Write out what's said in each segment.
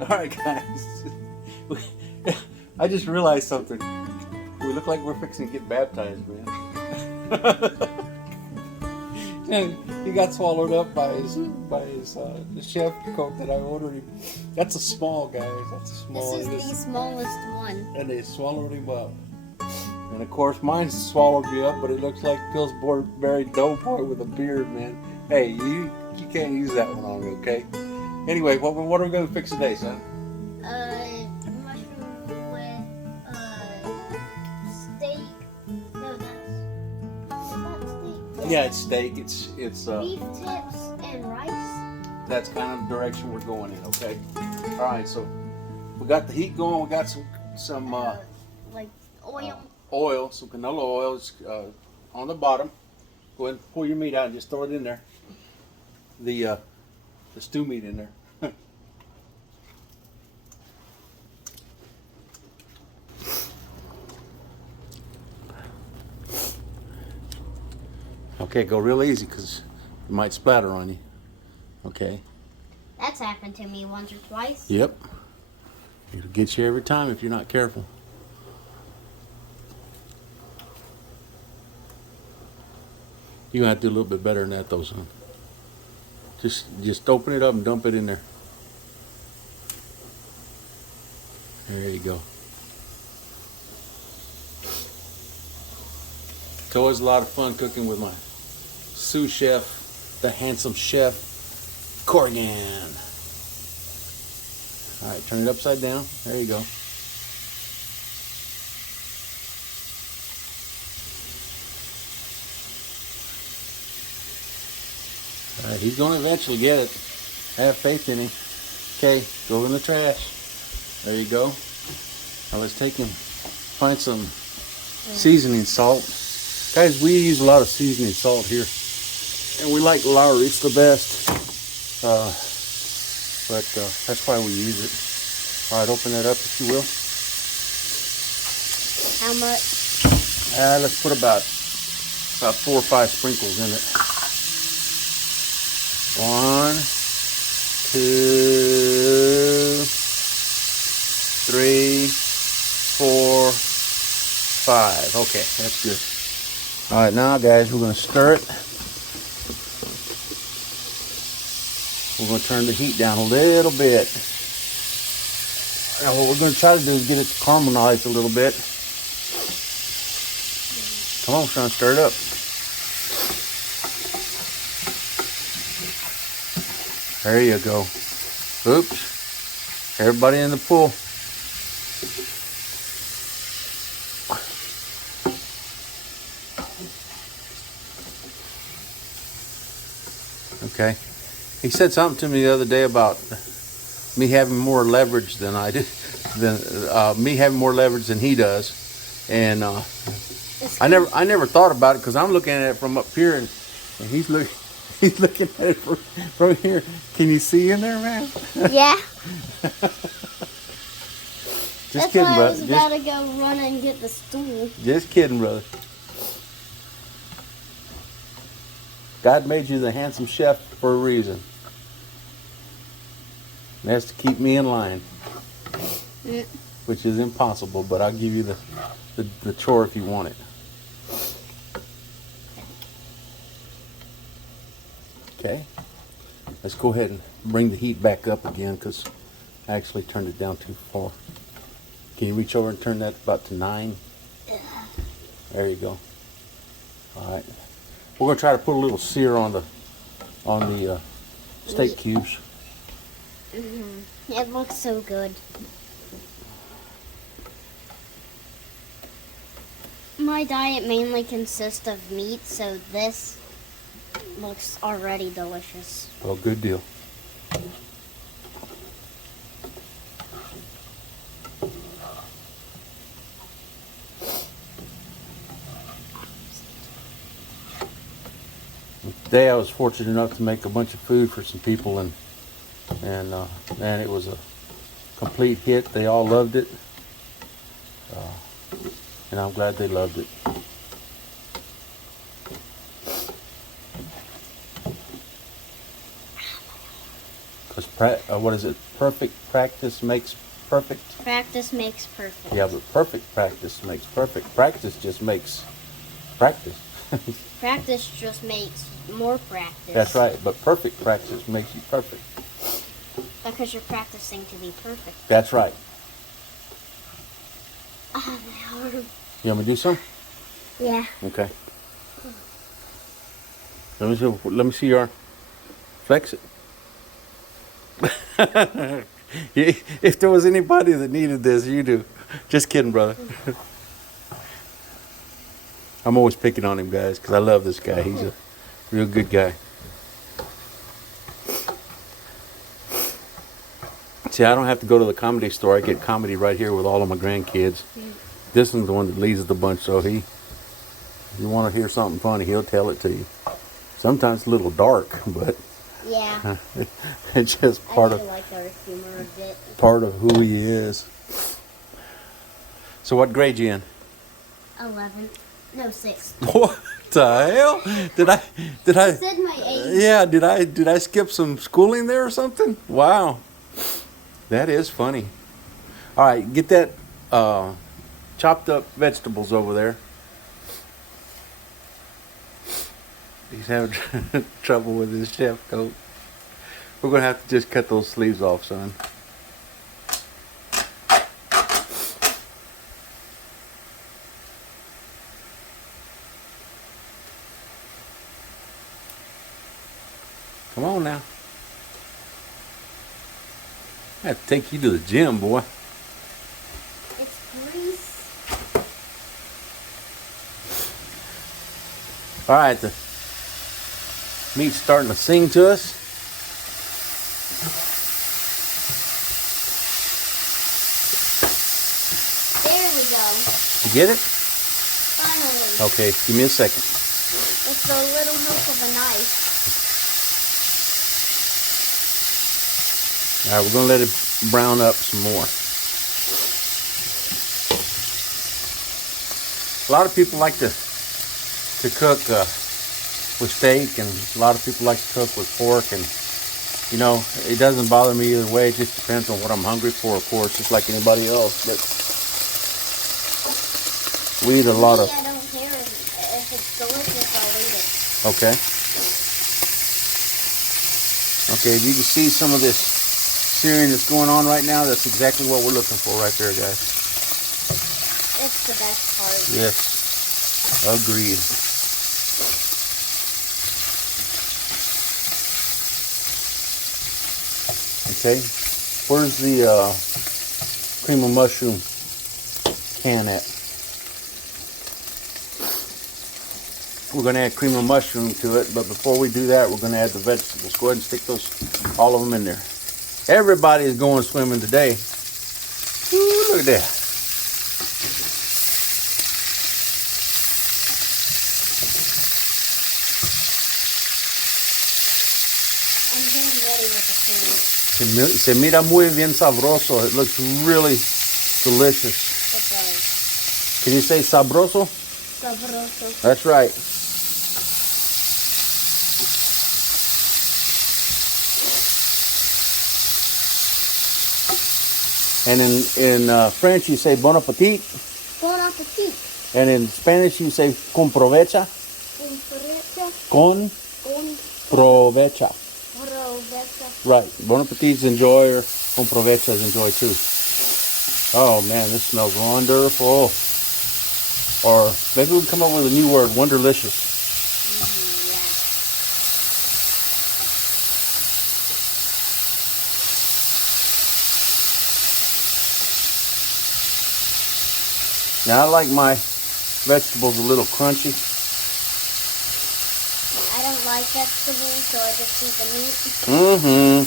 All right, guys. I just realized something. We look like we're fixing to get baptized, man. And he got swallowed up by his the chef coat that I ordered him. That's a small, guys. That's a small. This is the smallest one. And they swallowed him up. And of course, mine swallowed me up, but it looks like Pillsbury Doughboy with a beard, man. Hey, you can't use that one on me, okay? Anyway, what are we gonna fix today, son? Mushroom with steak. No, that's steak. Yeah, it's steak. It's Beef tips and rice. That's kind of the direction we're going in, okay? All right, so we got the heat going. We got some like oil. Oil, some canola oil is on the bottom. Go ahead and pull your meat out and just throw it in there. The stew meat in there. Okay, go real easy because it might splatter on you. Okay. That's happened to me once or twice. Yep. It'll get you every time if you're not careful. You're gonna have to do a little bit better than that, though, son. Just open it up and dump it in there. There you go. It's always a lot of fun cooking with my sous chef, the handsome chef, Corrigan. All right, turn it upside down. There you go. All right, he's going to eventually get it. Have faith in him. Okay, go in the trash. There you go. Now let's find some seasoning salt. Guys, we use a lot of seasoning salt here. And we like Lowry, it's the best. But that's why we use it. All right, open that up if you will. How much? Let's put about 4 or 5 sprinkles in it. 1, 2, 3, 4, 5. Okay, that's good. All right, now guys, we're going to stir it. We're going to turn the heat down a little bit. Now what we're going to try to do is get it to caramelize a little bit. Come on, son, stir it up. There you go. Oops. Everybody in the pool. Okay. He said something to me the other day about me having more leverage than I do, me having more leverage than he does, and I never thought about it because I'm looking at it from up here, and he's looking at it from here. Can you see in there, man? Yeah. Just kidding, why brother. I was about to go run and get the stool. Just kidding, brother. God made you the handsome chef for a reason. And that's to keep me in line. Mm. Which is impossible, but I'll give you the chore if you want it. Okay. Let's go ahead and bring the heat back up again because I actually turned it down too far. Can you reach over and turn that about to 9? There you go. All right. We're going to try to put a little sear on the steak cubes. Mm-hmm. It looks so good. My diet mainly consists of meat, so this looks already delicious. Well, good deal. Today I was fortunate enough to make a bunch of food for some people, and man, it was a complete hit. They all loved it, and I'm glad they loved it. Because what is it? Perfect practice makes perfect. Practice makes perfect. Yeah, but perfect practice makes perfect. Practice just makes practice. Practice just makes more practice. That's right, but perfect practice makes you perfect. Because you're practicing to be perfect. That's right. Ah, my arm. You want me to do some? Yeah. Okay. Let me see your arm. Flex it. If there was anybody that needed this, you do. Just kidding, brother. I'm always picking on him, guys, because I love this guy. He's a real good guy. See, I don't have to go to the comedy store. I get comedy right here with all of my grandkids. This one's the one that leads the bunch, so if you want to hear something funny, he'll tell it to you. Sometimes a little dark, but yeah, it's just part I of like our humor a bit. Part of who he is. So what grade you in? 11. No, 6. What the hell? Did I? I said my age. Yeah, did I skip some schooling there or something? Wow. That is funny. All right, get that chopped up vegetables over there. He's having trouble with his chef coat. We're going to have to just cut those sleeves off, son. Come on now. I have to take you to the gym, boy. It's grease. All right, the meat's starting to sing to us. There we go. You get it? Finally. Okay, give me a second. With the little help of a knife. All right, we're going to let it brown up some more. A lot of people like to cook with steak, and a lot of people like to cook with pork, and you know, it doesn't bother me either way. It just depends on what I'm hungry for, of course, just like anybody else. But we eat a lot of. I don't care if it's delicious. I'll eat it. Okay. Okay, you can see some of this searing that's going on right now. That's exactly what we're looking for right there, guys. It's the best part. Yes. Agreed. Okay. Where's the cream of mushroom can at? We're going to add cream of mushroom to it, but before we do that, we're going to add the vegetables. Go ahead and stick those, all of them in there. Everybody is going swimming today. Ooh, look at that. I'm getting ready with the food. Se mira muy bien sabroso. It looks really delicious. It does. Can you say sabroso? Sabroso. That's right. And in French, you say bon appetit. Bon appetit. And in Spanish, you say con provecha. Con provecha. Right. Bon appetit is enjoy, or con provecha is enjoy too. Oh man, this smells wonderful. Or maybe we can come up with a new word, wonderlicious. Now I like my vegetables a little crunchy. I don't like vegetables, so I just eat the meat. Mm-hmm.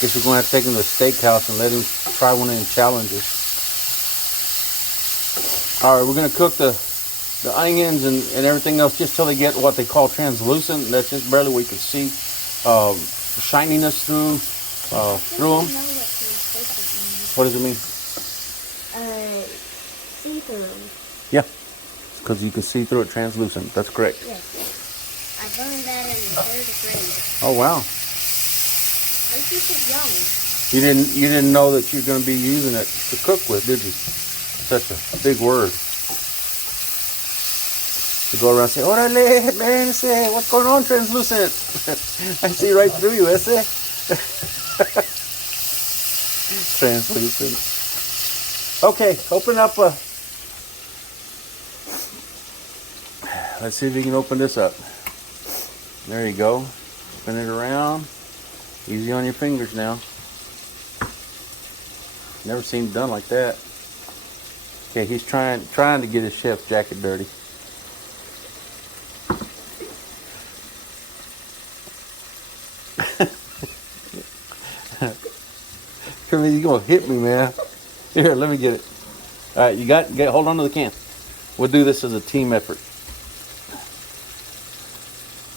Guess we're going to have to take him to a steakhouse and let him try one of them challenges. All right, we're going to cook the onions and everything else just till they get what they call translucent. That's just barely we can see shininess through them. What does it mean? See through. Yeah, because you can see through it translucent. That's correct. Yes. I learned that in 3rd grade. Oh wow. They keep it young. You didn't know that you're going to be using it to cook with, did you? Such a big word. To go around and say, "Orale, man, say, what's going on, translucent?" I see right through you, ese. Translucent. Okay, open up. Let's see if you can open this up. There you go. Spin it around. Easy on your fingers now. Never seen it done like that. Okay, he's trying to get his chef's jacket dirty. Come here, you gonna hit me, man. Here, let me get it. All right, you got hold on to the can. We'll do this as a team effort.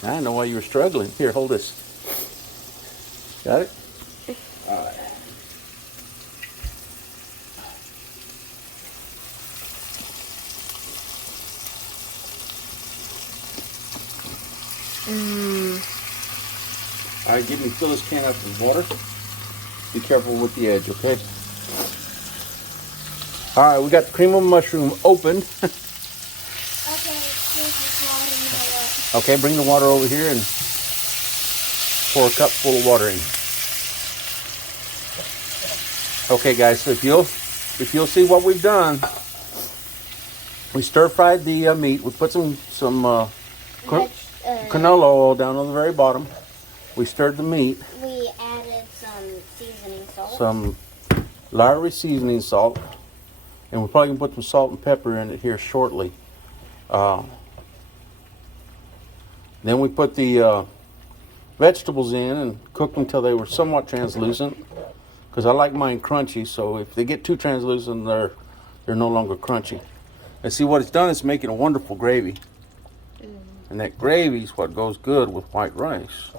I didn't know why you were struggling. Here, hold this. Got it? All right. All right, fill this can up with water. Be careful with the edge, okay? All right, we got the cream of mushroom opened. Okay, bring the water over here and pour a cup full of water in. Okay, guys, so if you'll see what we've done, we stir fried the meat. We put some canola oil down on the very bottom. We stirred the meat. We added some seasoning salt. Some Lowry seasoning salt. And we're probably going to put some salt and pepper in it here shortly. Then we put the vegetables in and cooked them until they were somewhat translucent. Because I like mine crunchy, so if they get too translucent, they're no longer crunchy. And see what it's done is making a wonderful gravy. And that gravy is what goes good with white rice.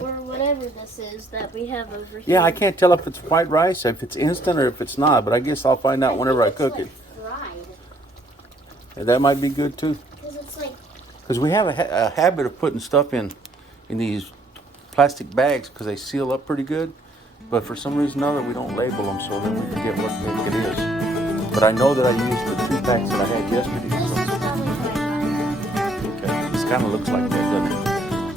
Or whatever this is that we have over here. Yeah, I can't tell if it's white rice, if it's instant, or if it's not. But I guess I'll find out whenever I cook it. Fried. And that might be good too. Because we have a habit of putting stuff in these plastic bags because they seal up pretty good. But for some reason or other, we don't label them, so then we forget what it is. But I know that I used the 2 packs that I had yesterday. So. Okay, this kind of looks like that, doesn't it?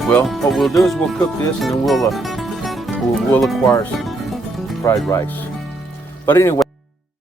Well, what we'll do is we'll cook this and then we'll acquire some fried rice. But anyway.